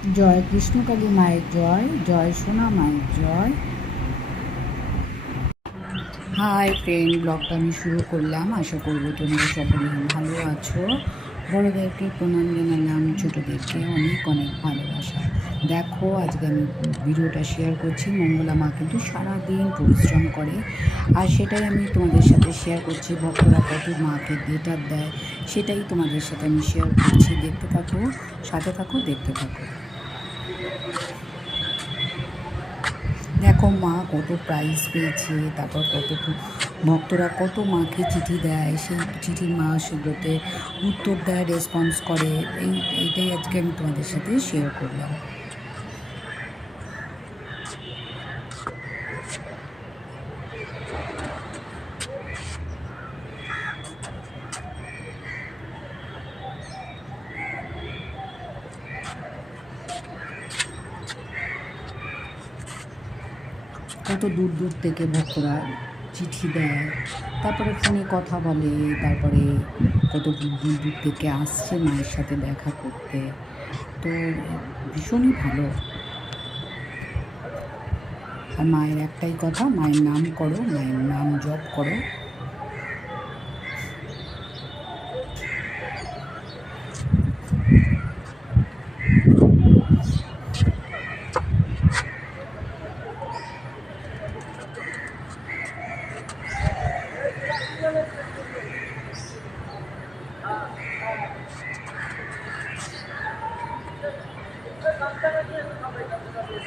জয় কৃষ্ণকালী মায়ের জয় জয় সোনা মায়ের জয়। হাই ফ্রেন্ড ব্লগটা আমি শুরু করলাম। আশা করব তোমরা সকলে ভালো আছো। বড়োদেরকে প্রণাম জানালাম, ছোটোদেরকে অনেক অনেক ভালোবাসা। দেখো, আজকে আমি ভিডিওটা শেয়ার করছি। মঙ্গলা মা কিন্তু সারাদিন পরিশ্রম করে। আর সেটাই আমি তোমাদের সাথে শেয়ার করছি। ভক্তরা কত মাকে বেটার দেয়, সেটাই তোমাদের সাথে আমি শেয়ার করছি। দেখতে থাকো, সাথে থাকো, দেখতে থাকো। দেখো মা কত প্রাইজ পেয়েছে, তারপর কত ভক্তরা কত মাকে চিঠি দেয়, সেই চিঠি মা সেগুলোতে উত্তর দেয় রেসপন্স করে। এই, এইটাই আজকে আমি তোমাদের সাথে শেয়ার করলাম। কত দূর দূর থেকে ভক্তরা চিঠি দেয়, তারপরে ফোনে কথা বলে, তারপরে কত দূর দূর থেকে আসছে মায়ের সাথে দেখা করতে। তো ভীষণই ভালো। আর মায়ের একটাই কথা, মায়ের নাম করো, মায়ের নাম জপ করো।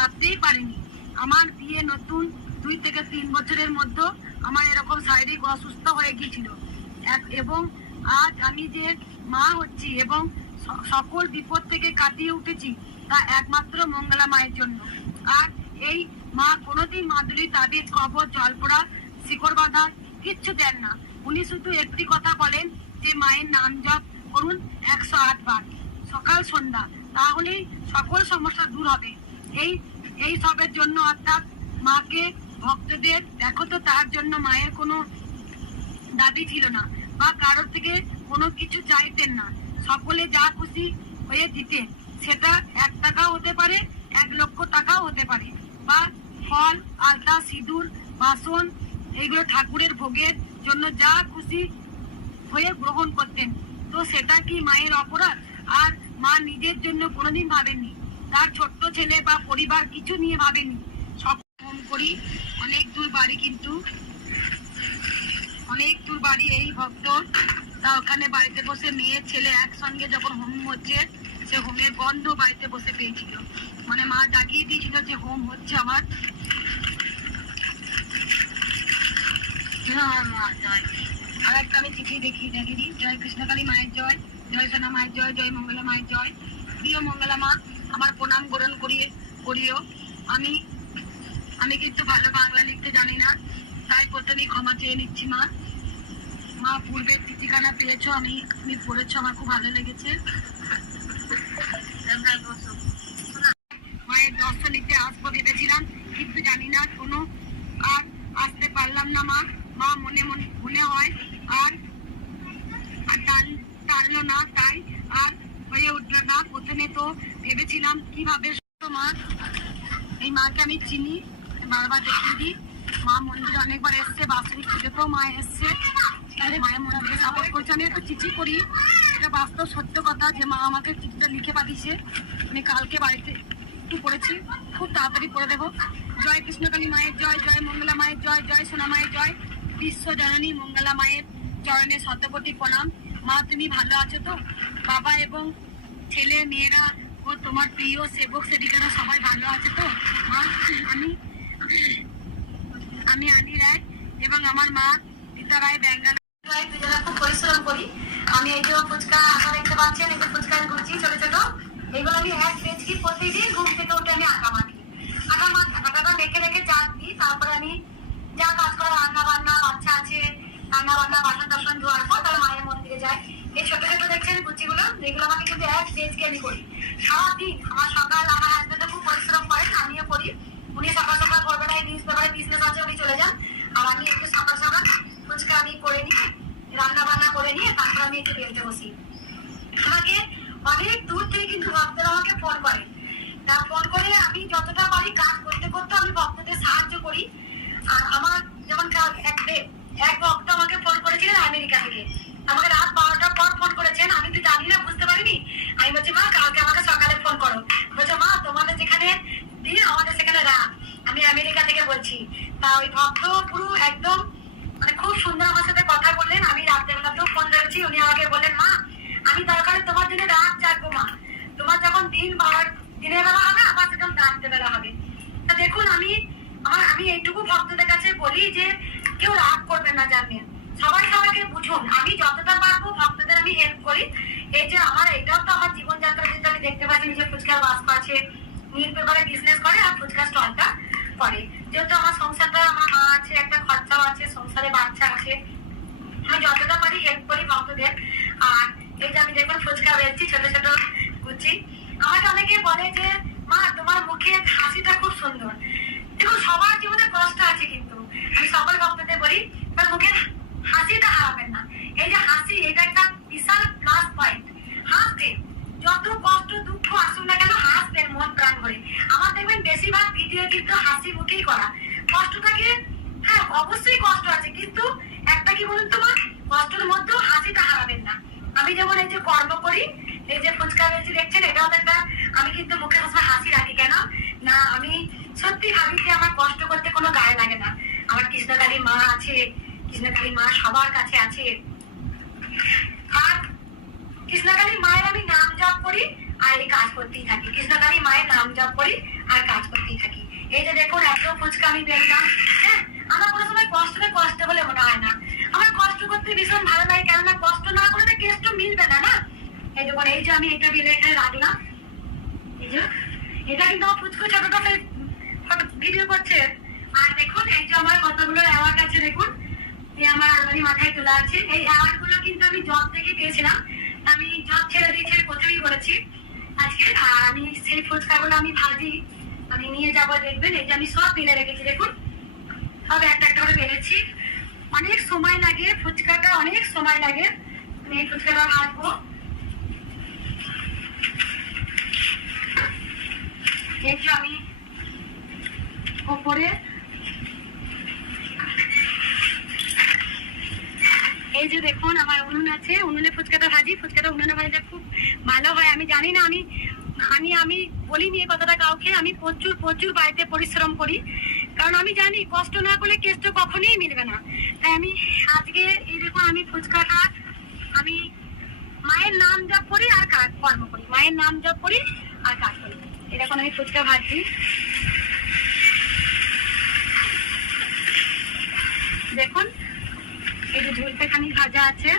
ভাবতেই পারিনি। আমার বিয়ে নতুন দুই থেকে তিন বছরের মধ্যে আমার এরকম শারীরিক অসুস্থ হয়ে গিয়েছিল। এবং আজ আমি যে মা হচ্ছি এবং সকল বিপদ থেকে কাটিয়ে উঠেছি, তা একমাত্র মঙ্গলা মায়ের জন্য। আর এই মা কোনোদিন মাদুরি তাবিজ, কবর, জলপোড়া, শিকড় বাঁধা কিচ্ছু দেন না। উনি শুধু একটি কথা বলেন যে মায়ের নাম জপ করুন একশো আট বার সকাল সন্ধ্যা, তাহলেই সকল সমস্যা দূর হবে। এই এই সবের জন্য অর্থাৎ মাকে, ভক্তদের, দেখো তো তার জন্য মায়ের কোনো দাবি ছিল না বা কারোর থেকে কোনো কিছু চাইতেন না। সকলে যা খুশি হয়ে দিতেন, সেটা এক টাকাও হতে পারে, এক লক্ষ টাকাও হতে পারে বা ফল, আলতা, সিঁদুর, বাসন, এইগুলো ঠাকুরের ভোগের জন্য যা খুশি হয়ে গ্রহণ করতেন। তো সেটা কি মায়ের অপরাধ? আর মা নিজের জন্য কোনোদিন ভাবেননি। তার ছোট্ট ছেলে বা পরিবার কিছু নিয়ে ভাবেননি সব ফোন করি, অনেক দূর বাড়ি কিন্তু। অনেক দূর বাড়ি এই ভক্ত। তা ওখানে বাড়িতে বসে মেয়ে ছেলে একসঙ্গে যখন হোম হচ্ছে, সে হোমের গন্ধ বাড়িতে বসে পেয়েছিল। মানে মা জাগিয়ে দিয়েছিল যে হোম হচ্ছে আমার। আর একটা আমি চিঠি দেখি দেখি দিই জয় কৃষ্ণকালী মায়ের জয় জয় সোনা মায়ের জয় জয় মঙ্গলা মায়ের জয়। প্রিয় মঙ্গলা মা আমার প্রণাম গ্রহণ করিয়ে, করিও। আমি আমি কিন্তু ভালো বাংলা লিখতে জানি না, তাই প্রথমেই ক্ষমা চেয়ে নিচ্ছি, মা। মা পূর্বে চিঠিখানা পেয়েছ, আমি, তুমি পড়েছো, আমার খুব ভালো লেগেছে। মায়ের দর্শন নিতে আসব ভেবেছিলাম, কিন্তু জানি না কোনো আর আসতে পারলাম না, মা। মা মনে মনে মনে হয়, আর আর টান, টানলো না, তাই আর হয়ে উঠল না। প্রথমে তো ভেবেছিলাম কীভাবে মা, এই মাকে আমি চিনি বারবার দেখিয়ে দিই। মা মন্দিরে অনেকবার এসছে, বাৎসরিক পুজোতেও মা এসছে। আরে মায়ের মনে সাপোর্ট করছে। আমি একটা চিঠি করি এটা বাস্তব সত্য কথা যে মা আমাকে চিঠিটা লিখে পাঠিয়েছে। আমি কালকে বাড়িতে একটু পড়েছি। খুব তাড়াতাড়ি পড়ে দেবো জয় কৃষ্ণকালী মায়ের জয় জয় মঙ্গলা মায়ের জয় জয় সোনা মায়ের জয়। বিশ্ব জননী মঙ্গলা মায়ের চরণে শতকোটি প্রণাম। মা, তুমি ভালো আছো তো? বাবা এবং ছেলে, মেয়েরা ও তোমার প্রিয় সেবক সেবিকারা সবাই ভালো আছে তো? মা, আমি আমি আনি রায় এবং আমার মা রীতা রায়, ব্যাঙ্গালোর পরিশ্রম করি। আমি এই যে ফুচকা আঁকা দেখতে পাচ্ছেন এই যে ফুচকা আমি করছি ছোট ছোট এগুলো আমি এক পেজকি প্রতিদিন ঘুম থেকে উঠে আমি আঁকা মাখি। আঁকা মাখি আঁকাটা মেখে রেখে চাট দিই, তারপরে আমি যা কাজ করে রান্না বান্না বাচ্চা আছে রান্না বান্না বাসন টাসন ধোয়ার পর রান্না বান্না করে নিয়ে তারপর আমি একটু বেরোতে বসি। আমাকে অনেক দূর থেকে কিন্তু ভক্তরা আমাকে ফোন করে। তা ফোন করে আমি যতটা পারি কাজ করতে করতে আমি ভক্তদের সাহায্য করি। আর আমার যেমন কাল এক ডে- এক ভক্ত আমাকে ফোন করেছিলেন আমেরিকা থেকে আমাকে রাত ফোন করেছেন? আমি তো জানি না, বুঝতে পারিনি। আমি বলছি, মা, কালকে আমাকে সকালে ফোন করো। বলছে, মা, তোমাদের যেখানে দিন, আমাদের সেখানে রাত। আমি আমেরিকা থেকে বলছি, তা ওই ভক্ত পুরো একদম মানে খুব সুন্দর আমার সাথে কথা বললেন। আমি রাতের বেলাতেও ফোন ধরেছি, উনি আমাকে বললেন, মা, আমি দরকারে তোমার জন্য রাত জাগবো, মা। তোমার যখন দিন বাড়ার দিনের বেলা হবে আমার সেরকম রাত্রে বেলা হবে। তা দেখুন, আমি, আমার, আমি এইটুকু ভক্তদের কাছে বলি যে, কেউ রাগ করবেন না জানবেন। সবাই সবাইকে বুঝুন, আমি যতটা পারব ভক্তদের আমি হেল্প করি। এই যে আমার, এটাও তো আমার জীবনযাত্রা যেটা আমি দেখতে পাচ্ছি যে ফুচকার বাস্প আছে নিউজ পেপারে বিজনেস করে আর ফুচকা স্টলটা করে। যেহেতু আমার সংসারটা, আমার মা আছে, একটা খরচাও আছে, সংসারে বাচ্চা আছে, আমি যতটা পারি হেল্প করি ভক্তদের। আর এই যে আমি দেখুন ফুচকা বেচছি, ছোট ছোট গুচ্ছি। আমাকে অনেকে বলে যে, মা, তোমার মুখে হাসিটা খুব সুন্দর। দেখুন, সবার জীবনে কষ্ট আছে কিন্তু। আমি সকল ভক্তদের বলি তার মুখে হাসিটা হারাবেন না। এই যে হাসি, এটা একটা বিশাল প্লাস পয়েন্ট হাসবে। যত কষ্ট, দুঃখ আসুক না কেন হাসবেন মন প্রাণ ভরে। আমার দেখবেন বেশিরভাগ ভিডিও কিন্তু হাসি মুখেই করা। কষ্টটাকে হ্যাঁ অবশ্যই কষ্ট আছে, কিন্তু একটা কি বলুন তো মা? কষ্টের মধ্যেও হাসিটা হারাবেন না। আমি যেমন এই যে কর্ম করি, এই যে ফুচকা বেচি দেখছেন, এটাও একটা আমি কিন্তু মুখে সবসময় হাসি রাখি কেন? না, আমি সত্যি ভাবি যে আমার কষ্ট করতে কোনো গায়ে লাগে না। আমার কৃষ্ণকালী মা আছে কৃষ্ণকালী মা সবার কাছে আছে। আর কৃষ্ণকালী মায়ের আমি নাম জপ করি আর এই কাজ করতেই থাকি। কৃষ্ণকালী মায়ের নাম জপ করি আর কাজ করতেই থাকি। এই যে দেখুন, এত ফুচকা আমি বেরলাম হ্যাঁ? আমার কোনো সময় কষ্টটা কষ্ট বলে মনে হয় না। আমার কষ্ট করতে ভীষণ ভালো লাগে, কেননা কষ্ট না করলে তো কেষ্ট মিলবে না না? এই দেখুন, এই যে আমি এটা বেলে এখানে রাখলাম। এই যে, এটা কিন্তু আমার ফুচকো ছোটটা ভিডিও করছে। আর দেখুন, এই যে আমার কতগুলো অ্যাওয়ার্ড আছে, দেখুন। আমার আলমারি মাথায় তোলা আছে, এই অ্যাওয়ার্ডগুলো কিন্তু আমি জব থেকে পেয়েছিলাম। আমি জব ছেড়ে দিয়েছি আমি প্রথমেই বলেছি আজকে। আর আমি সেই ফুচকাগুলো আমি ভাজি, আমি নিয়ে যাব, দেখবেন, এই যে আমি সব মিলে রেখেছি, দেখুন। সব একটা একটা করে বেড়েছি অনেক সময় লাগে, ফুচকাটা অনেক সময় লাগে। আমি এই ফুচকাটা ভাজবো। আমি ওপরে এই যে দেখুন, আমার উনুন আছে, উনুনে ফুচকাটা ভাজি, ফুচকাটা উনুনে ভাজিটা খুব ভালো হয়। আমি জানি না, আমি আমি আমি বলিনি এই কথাটা কাউকে। আমি প্রচুর প্রচুর বাড়িতে পরিশ্রম করি। কারণ আমি জানি, কষ্ট না করলে কেষ্ট কখনোই মিলবে না। তাই আমি আজকে এই দেখুন, আমি ফুচকাটা আমি মায়ের নাম জপ করি আর কাজ কর্ম করি। মায়ের নাম জপ করি আর কাজ করি। এরকম আমি ফুচকা ভাজি দেখুন যে ঝুলতে খানি ভাজা আছে।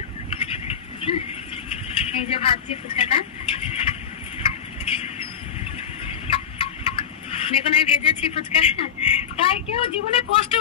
এই যে ভাজছি ফুচকাটা আমি ভেজেছি ফুচকা। তাই কেউ জীবনে কষ্ট